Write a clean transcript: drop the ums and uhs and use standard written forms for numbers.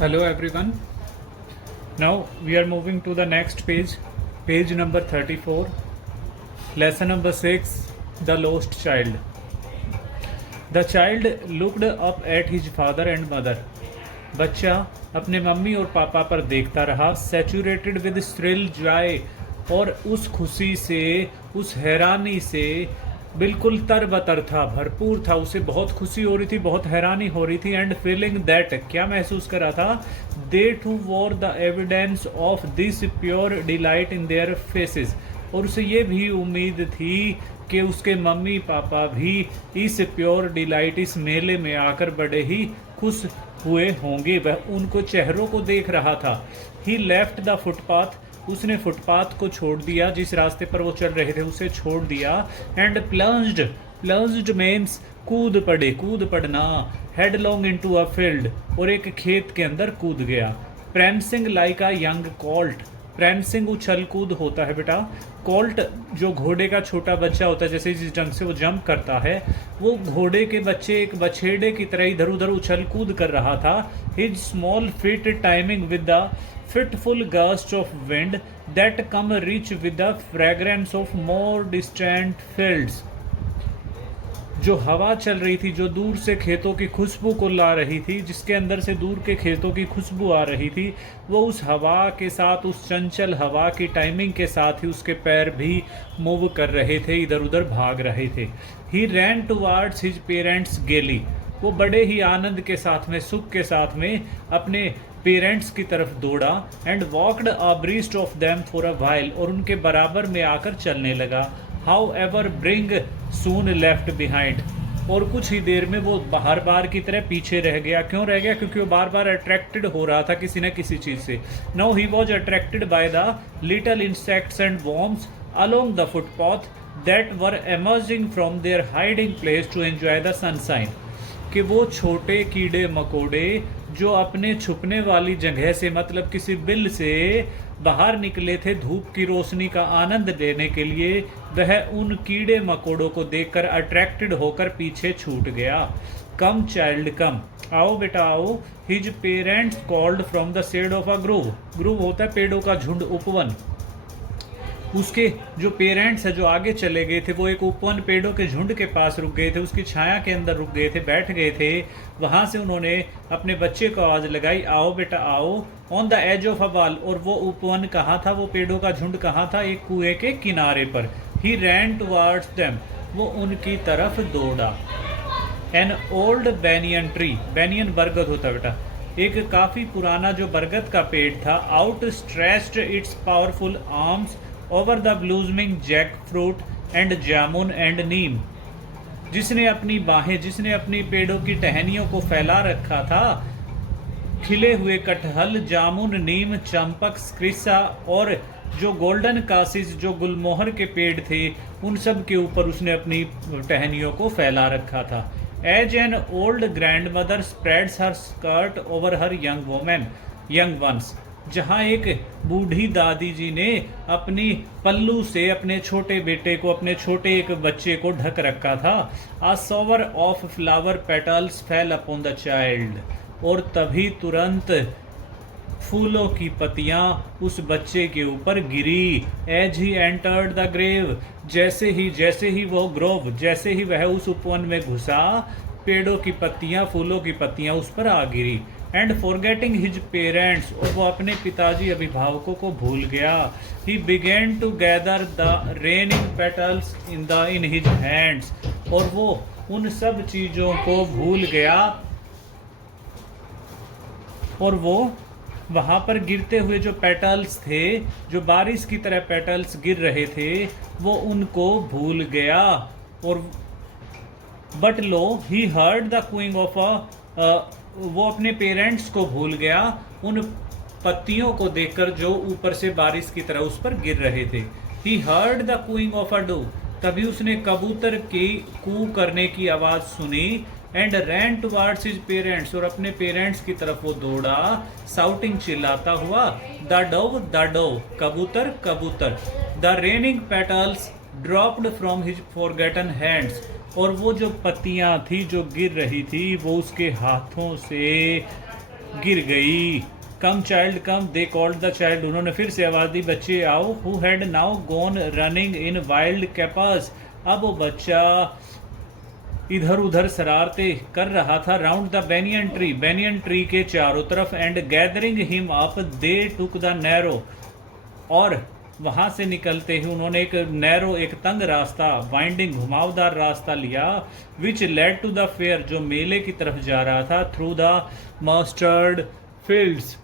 Hello everyone. Now we are moving to the next page, page number 34, lesson number 6, The Lost Child. The child looked up at his father and mother. बच्चा अपने mummy और पापा पर देखता रहा, saturated with thrill Joy, और उस खुशी से, उस हैरानी से बिल्कुल तरबतर था, भरपूर था। उसे बहुत खुशी हो रही थी, बहुत हैरानी हो रही थी। एंड फीलिंग दैट, क्या महसूस कर रहा था? They too wore the evidence of this pure delight in their faces, और उसे ये भी उम्मीद थी कि उसके मम्मी पापा भी इस प्योर डिलाइट, इस मेले में आकर बड़े ही खुश हुए होंगे। वह उनको चेहरों को देख रहा था। ही लेफ्ट द फुटपाथ, उसने फुटपाथ को छोड़ दिया, जिस रास्ते पर वो चल रहे थे उसे छोड़ दिया। एंड प्लंज्ड, प्लंज्ड मीन्स कूद पड़े, कूद पड़ना। हेडलॉन्ग इनटू अ फील्ड, और एक खेत के अंदर कूद गया। Prancing like a young Colt, prancing उछल कूद होता है बेटा। कॉल्ट जो घोड़े का छोटा बच्चा होता है, जैसे जिस ढंग से वो जंप करता है, वो घोड़े के बच्चे एक बछेड़े की तरह इधर उधर उछल कूद कर रहा था। His small feet timing with the fitful gust of wind that come rich with the fragrance of more distant fields. जो हवा चल रही थी, जो दूर से खेतों की खुशबू को ला रही थी, जिसके अंदर से दूर के खेतों की खुशबू आ रही थी, वो उस हवा के साथ, उस चंचल हवा की टाइमिंग के साथ ही उसके पैर भी मूव कर रहे थे, इधर उधर भाग रहे थे। ही रैन टुवार्ड्स हिज पेरेंट्स गेली, वो बड़े ही आनंद के साथ में, सुख के साथ में अपने पेरेंट्स की तरफ दौड़ा। And walked abreast of them for a while, और उनके बराबर में आकर चलने लगा। However bring soon left behind, और कुछ ही देर में वो बार बार की तरह पीछे रह गया। क्यों रह गया? क्योंकि वो बार बार अट्रैक्टेड हो रहा था किसी न किसी चीज से। Now he was attracted by the little insects and worms along the footpath that were emerging from their hiding place to enjoy the sunshine, कि वो छोटे कीड़े मकोड़े जो अपने छुपने वाली जगह से, मतलब किसी बिल से बाहर निकले थे धूप की रोशनी का आनंद लेने के लिए, वह उन कीड़े मकोड़ों को देखकर अट्रैक्टेड होकर पीछे छूट गया। कम चाइल्ड कम, आओ बेटा आओ। His parents called from the shade of a grove, grove होता है पेड़ों का झुंड, उपवन। उसके जो पेरेंट्स है जो आगे चले गए थे, वो एक उपवन पेड़ों के झुंड के पास रुक गए थे, उसकी छाया के अंदर रुक गए थे, बैठ गए थे। वहां से उन्होंने अपने बच्चे को आवाज लगाई, आओ बेटा आओ। On the edge of a wall, और वो उपवन कहाँ था, वो पेड़ों का झुंड कहाँ था? एक कुएं के किनारे पर। ही रैन टुवार्ड्स देम, वो उनकी तरफ दौड़ा। An old banyan tree, banyan बरगद होता बेटा, एक काफी पुराना जो बरगद का पेड़ था। Outstretched its powerful arms over the blooming jackfruit and jamun and neem, जिसने अपनी बाहें, जिसने अपनी पेड़ों की टहनियों को फैला रखा था, खिले हुए कटहल, जामुन, नीम, चंपक, स्क्रिसा और जो गोल्डन कासिस, जो गुलमोहर के पेड़ थे, उन सब के ऊपर उसने अपनी टहनियों को फैला रखा था। As an old grandmother spreads her skirt over her young women young ones, जहाँ एक बूढ़ी दादी जी ने अपनी पल्लू से अपने छोटे बेटे को, अपने छोटे एक बच्चे को ढक रखा था। A shower of flower petals fell upon the child, और तभी तुरंत फूलों की पत्तियां उस बच्चे के ऊपर गिरी। As he entered the grave, जैसे ही वो ग्रोव, जैसे ही वह उस उपवन में घुसा, पेड़ों की पत्तियां, फूलों की पत्तियां उस पर आ गिरी। एंड फॉरगेटिंग हिज पेरेंट्स, और वो अपने पिताजी अभिभावकों को भूल गया। He began to gather the raining petals in his hands, और वो उन सब चीजों को भूल गया, और वो वहां पर गिरते हुए जो पेटल्स थे, जो बारिश की तरह पेटल्स गिर रहे थे, वो उनको भूल गया। और but low he heard the cooing of अ, वो अपने पेरेंट्स को भूल गया उन पत्तियों को देखकर जो ऊपर से बारिश की तरह उस पर गिर रहे थे। He heard the cooing of a dove, तभी उसने कबूतर की कू करने की आवाज सुनी। And ran towards his parents, और अपने पेरेंट्स की तरफ वो दौड़ा, साउटिंग, चिल्लाता हुआ, द डव, कबूतर कबूतर। The raining petals dropped from his forgotten hands, और वो जो पत्तियां थी जो गिर रही थी, वो उसके हाथों से गिर गई। Come child come, they called the child, उन्होंने फिर से आवाज़ दी, बच्चे आओ। Who had now gone running in wild capers, अब वो बच्चा इधर उधर शरारतें कर रहा था। राउंड द बेनियन ट्री के चारों तरफ। And gathering him up they took the narrow, और वहां से निकलते ही उन्होंने एक नैरो, एक तंग रास्ता, वाइंडिंग घुमावदार रास्ता लिया। Which led to the fair, जो मेले की तरफ जा रहा था। Through the mustard fields,